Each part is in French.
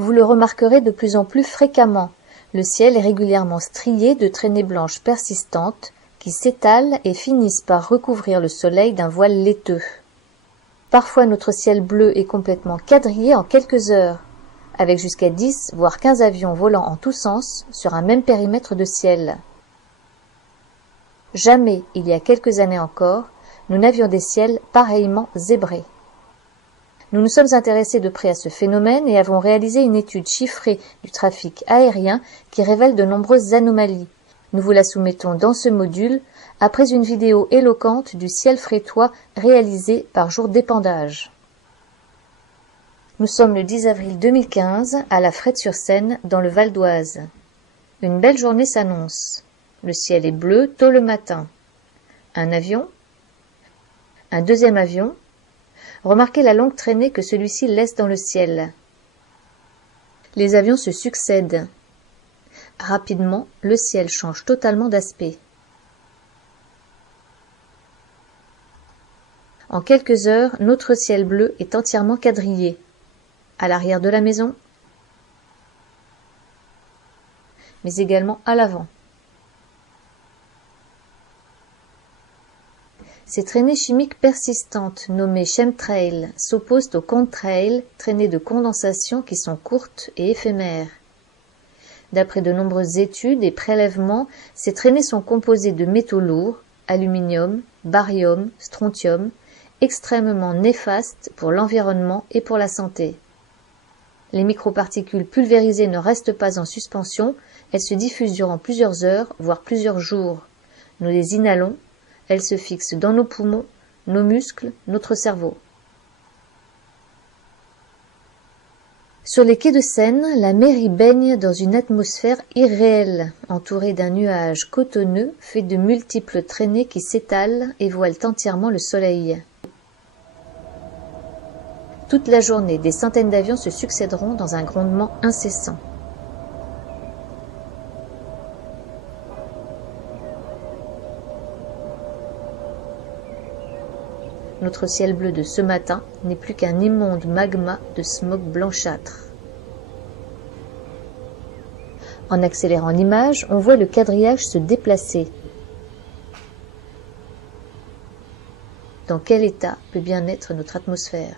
Vous le remarquerez de plus en plus fréquemment. Le ciel est régulièrement strié de traînées blanches persistantes qui s'étalent et finissent par recouvrir le soleil d'un voile laiteux. Parfois notre ciel bleu est complètement quadrillé en quelques heures, avec jusqu'à 10 voire 15 avions volant en tous sens sur un même périmètre de ciel. Jamais, il y a quelques années encore, nous n'avions des ciels pareillement zébrés. Nous nous sommes intéressés de près à ce phénomène et avons réalisé une étude chiffrée du trafic aérien qui révèle de nombreuses anomalies. Nous vous la soumettons dans ce module, après une vidéo éloquente du ciel frétois réalisée par jour d'épandage. Nous sommes le 10 avril 2015 à La Frette-sur-Seine dans le Val d'Oise. Une belle journée s'annonce. Le ciel est bleu tôt le matin. Un avion, un deuxième avion. Remarquez la longue traînée que celui-ci laisse dans le ciel. Les avions se succèdent. Rapidement, le ciel change totalement d'aspect. En quelques heures, notre ciel bleu est entièrement quadrillé. À l'arrière de la maison, mais également à l'avant. Ces traînées chimiques persistantes, nommées chemtrails, s'opposent aux contrails, traînées de condensation qui sont courtes et éphémères. D'après de nombreuses études et prélèvements, ces traînées sont composées de métaux lourds, aluminium, barium, strontium, extrêmement néfastes pour l'environnement et pour la santé. Les microparticules pulvérisées ne restent pas en suspension, elles se diffusent durant plusieurs heures, voire plusieurs jours. Nous les inhalons, elles se fixent dans nos poumons, nos muscles, notre cerveau. Sur les quais de Seine, la mer y baigne dans une atmosphère irréelle, entourée d'un nuage cotonneux fait de multiples traînées qui s'étalent et voilent entièrement le soleil. Toute la journée, des centaines d'avions se succéderont dans un grondement incessant. Notre ciel bleu de ce matin n'est plus qu'un immonde magma de smog blanchâtre. En accélérant l'image, on voit le quadrillage se déplacer. Dans quel état peut bien être notre atmosphère ?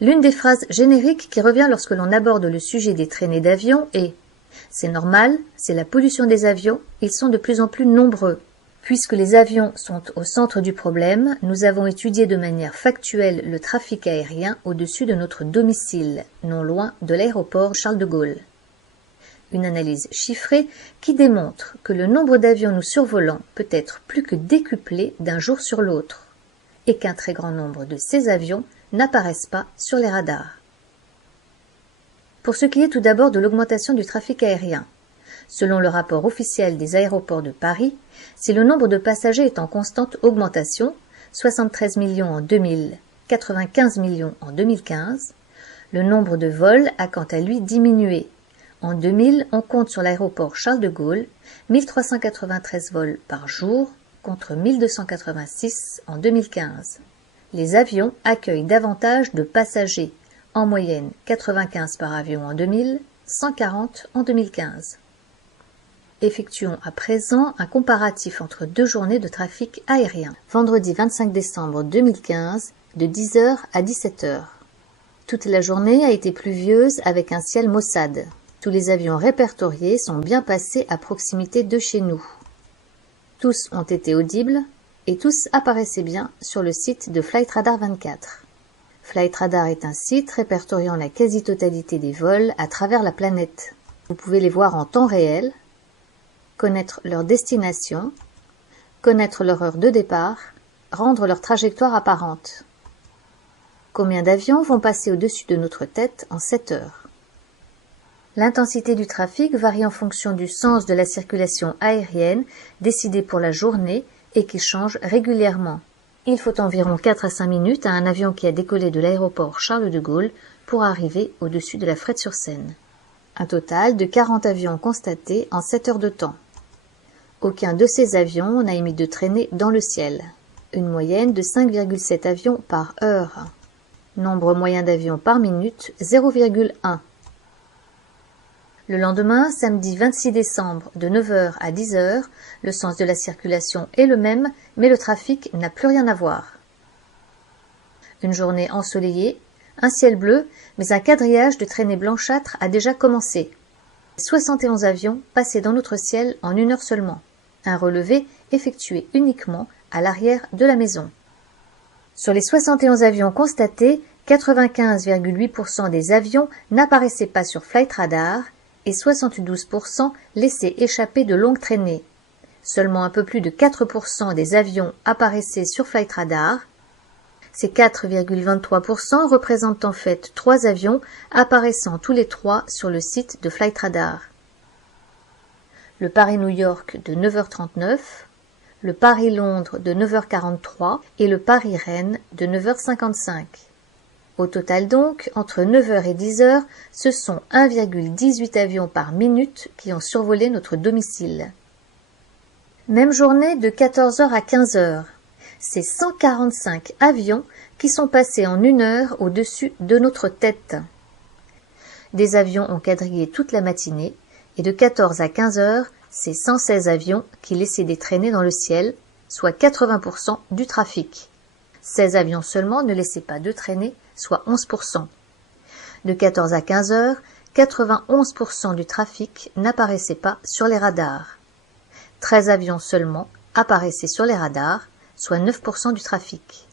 L'une des phrases génériques qui revient lorsque l'on aborde le sujet des traînées d'avions est « C'est normal, c'est la pollution des avions, ils sont de plus en plus nombreux ». Puisque les avions sont au centre du problème, nous avons étudié de manière factuelle le trafic aérien au-dessus de notre domicile, non loin de l'aéroport Charles de Gaulle. Une analyse chiffrée qui démontre que le nombre d'avions nous survolant peut être plus que décuplé d'un jour sur l'autre, et qu'un très grand nombre de ces avions n'apparaissent pas sur les radars. Pour ce qui est tout d'abord de l'augmentation du trafic aérien, selon le rapport officiel des aéroports de Paris, si le nombre de passagers est en constante augmentation, 73 millions en 2000, 95 millions en 2015, le nombre de vols a quant à lui diminué. En 2000, on compte sur l'aéroport Charles de Gaulle 1393 vols par jour contre 1286 en 2015. Les avions accueillent davantage de passagers, en moyenne 95 par avion en 2000, 140 en 2015. Effectuons à présent un comparatif entre deux journées de trafic aérien. Vendredi 25 décembre 2015, de 10h à 17h. Toute la journée a été pluvieuse avec un ciel maussade. Tous les avions répertoriés sont bien passés à proximité de chez nous. Tous ont été audibles et tous apparaissaient bien sur le site de Flight Radar 24. Flight Radar est un site répertoriant la quasi-totalité des vols à travers la planète. Vous pouvez les voir en temps réel, connaître leur destination, connaître leur heure de départ, rendre leur trajectoire apparente. Combien d'avions vont passer au-dessus de notre tête en 7 heures? L'intensité du trafic varie en fonction du sens de la circulation aérienne décidée pour la journée et qui change régulièrement. Il faut environ 4 à 5 minutes à un avion qui a décollé de l'aéroport Charles de Gaulle pour arriver au-dessus de la Frette-sur-Seine. Un total de 40 avions constatés en 7 heures de temps. Aucun de ces avions n'a émis de traînée dans le ciel. une moyenne de 5,7 avions par heure. Nombre moyen d'avions par minute, 0,1. Le lendemain, samedi 26 décembre, de 9h à 10h, le sens de la circulation est le même, mais le trafic n'a plus rien à voir. Une journée ensoleillée, un ciel bleu, mais un quadrillage de traînées blanchâtres a déjà commencé. 71 avions passaient dans notre ciel en 1 heure seulement. Un relevé effectué uniquement à l'arrière de la maison. Sur les 71 avions constatés, 95,8% des avions n'apparaissaient pas sur Flight Radar et 72% laissaient échapper de longues traînées. Seulement un peu plus de 4% des avions apparaissaient sur Flight Radar. Ces 4,23% représentent en fait 3 avions apparaissant tous les 3 sur le site de Flight Radar. Le Paris-New York de 9h39, le Paris-Londres de 9h43 et le Paris-Rennes de 9h55. Au total donc, entre 9h et 10h, ce sont 1,18 avions par minute qui ont survolé notre domicile. Même journée de 14h à 15h. C'est 145 avions qui sont passés en 1 heure au-dessus de notre tête. Des avions ont quadrillé toute la matinée et de 14 à 15 heures, c'est 116 avions qui laissaient des traînées dans le ciel, soit 80% du trafic. 16 avions seulement ne laissaient pas de traînées, soit 11%. De 14 à 15 heures, 91% du trafic n'apparaissait pas sur les radars. 13 avions seulement apparaissaient sur les radars, soit 9% du trafic.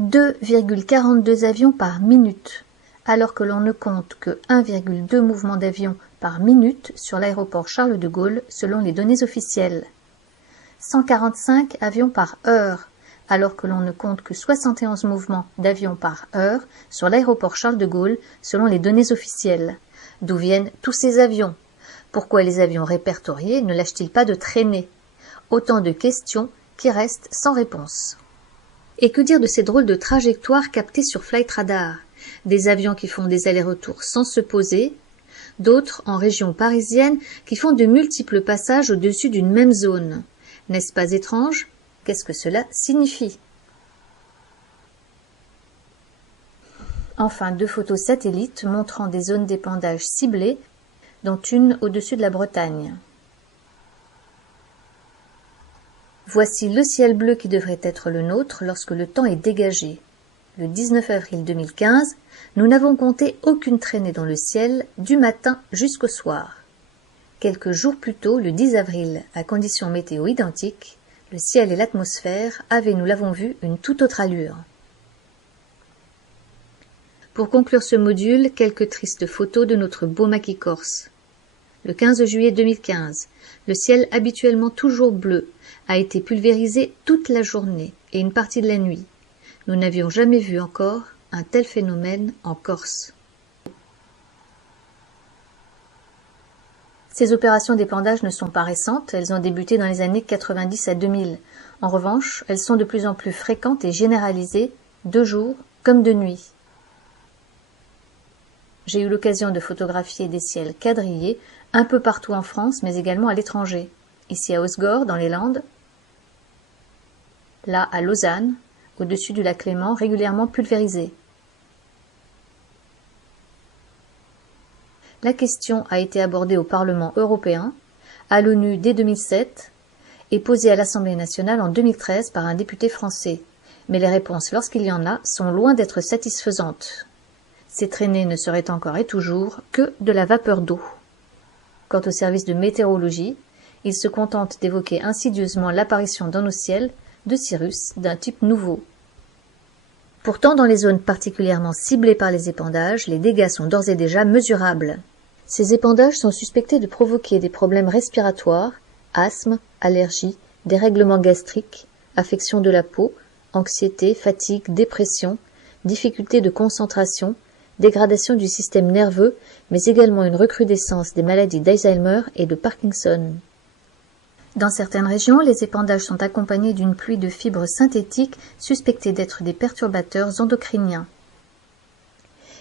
2,42 avions par minute, alors que l'on ne compte que 1,2 mouvements d'avions par minute sur l'aéroport Charles de Gaulle selon les données officielles. 145 avions par heure, alors que l'on ne compte que 71 mouvements d'avions par heure sur l'aéroport Charles de Gaulle selon les données officielles. D'où viennent tous ces avions? Pourquoi les avions répertoriés ne lâchent-ils pas de traînées? Autant de questions qui restent sans réponse. Et que dire de ces drôles de trajectoires captées sur Flight Radar? Des avions qui font des allers-retours sans se poser, d'autres en région parisienne qui font de multiples passages au-dessus d'une même zone. N'est-ce pas étrange? Qu'est-ce que cela signifie? Enfin, 2 photos satellites montrant des zones d'épandage ciblées, dont une au-dessus de la Bretagne. Voici le ciel bleu qui devrait être le nôtre lorsque le temps est dégagé. Le 19 avril 2015, nous n'avons compté aucune traînée dans le ciel du matin jusqu'au soir. Quelques jours plus tôt, le 10 avril, à conditions météo identiques, le ciel et l'atmosphère avaient, nous l'avons vu, une toute autre allure. Pour conclure ce module, quelques tristes photos de notre beau maquis corse. Le 15 juillet 2015, le ciel habituellement toujours bleu a été pulvérisé toute la journée et une partie de la nuit. Nous n'avions jamais vu encore un tel phénomène en Corse. Ces opérations d'épandage ne sont pas récentes, elles ont débuté dans les années 90 à 2000. En revanche, elles sont de plus en plus fréquentes et généralisées, de jour comme de nuit. J'ai eu l'occasion de photographier des ciels quadrillés un peu partout en France, mais également à l'étranger. Ici à Osgore, dans les Landes, là à Lausanne, au-dessus du lac Léman, régulièrement pulvérisé. La question a été abordée au Parlement européen, à l'ONU dès 2007 et posée à l'Assemblée nationale en 2013 par un député français. Mais les réponses, lorsqu'il y en a, sont loin d'être satisfaisantes. Ces traînées ne seraient encore et toujours que de la vapeur d'eau. Quant au service de météorologie, il se contente d'évoquer insidieusement l'apparition dans nos ciels de cirrus d'un type nouveau. Pourtant, dans les zones particulièrement ciblées par les épandages, les dégâts sont d'ores et déjà mesurables. Ces épandages sont suspectés de provoquer des problèmes respiratoires, asthme, allergies, dérèglements gastriques, affections de la peau, anxiété, fatigue, dépression, difficultés de concentration, dégradation du système nerveux, mais également une recrudescence des maladies d'Alzheimer et de Parkinson. Dans certaines régions, les épandages sont accompagnés d'une pluie de fibres synthétiques suspectées d'être des perturbateurs endocriniens.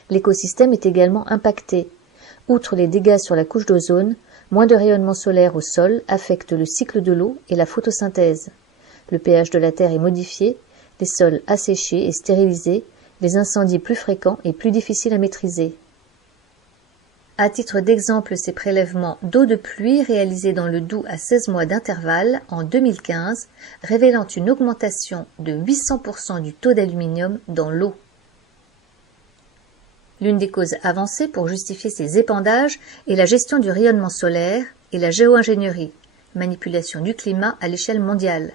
L'écosystème est également impacté. Outre les dégâts sur la couche d'ozone, moins de rayonnement solaire au sol affecte le cycle de l'eau et la photosynthèse. Le pH de la terre est modifié, les sols asséchés et stérilisés, les incendies plus fréquents et plus difficiles à maîtriser. À titre d'exemple, ces prélèvements d'eau de pluie réalisés dans le Doubs à 16 mois d'intervalle en 2015, révélant une augmentation de 800% du taux d'aluminium dans l'eau. L'une des causes avancées pour justifier ces épandages est la gestion du rayonnement solaire et la géo-ingénierie, manipulation du climat à l'échelle mondiale.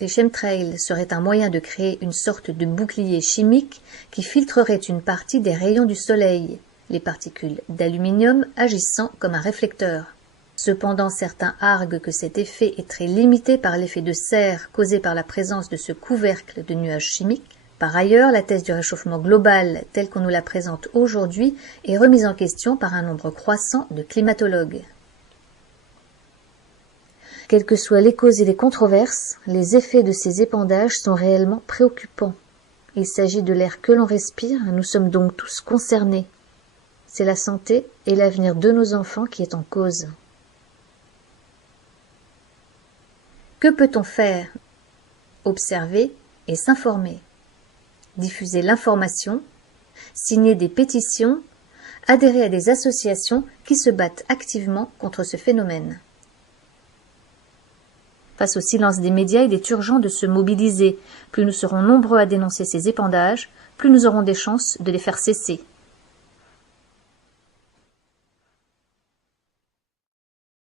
Les chemtrails seraient un moyen de créer une sorte de bouclier chimique qui filtrerait une partie des rayons du soleil, les particules d'aluminium agissant comme un réflecteur. Cependant, certains arguent que cet effet est très limité par l'effet de serre causé par la présence de ce couvercle de nuages chimiques. Par ailleurs, la thèse du réchauffement global, telle qu'on nous la présente aujourd'hui, est remise en question par un nombre croissant de climatologues. Quelles que soient les causes et les controverses, les effets de ces épandages sont réellement préoccupants. Il s'agit de l'air que l'on respire, nous sommes donc tous concernés. C'est la santé et l'avenir de nos enfants qui est en cause. Que peut-on faire? Observer et s'informer. Diffuser l'information, signer des pétitions, adhérer à des associations qui se battent activement contre ce phénomène. Face au silence des médias, il est urgent de se mobiliser. Plus nous serons nombreux à dénoncer ces épandages, plus nous aurons des chances de les faire cesser.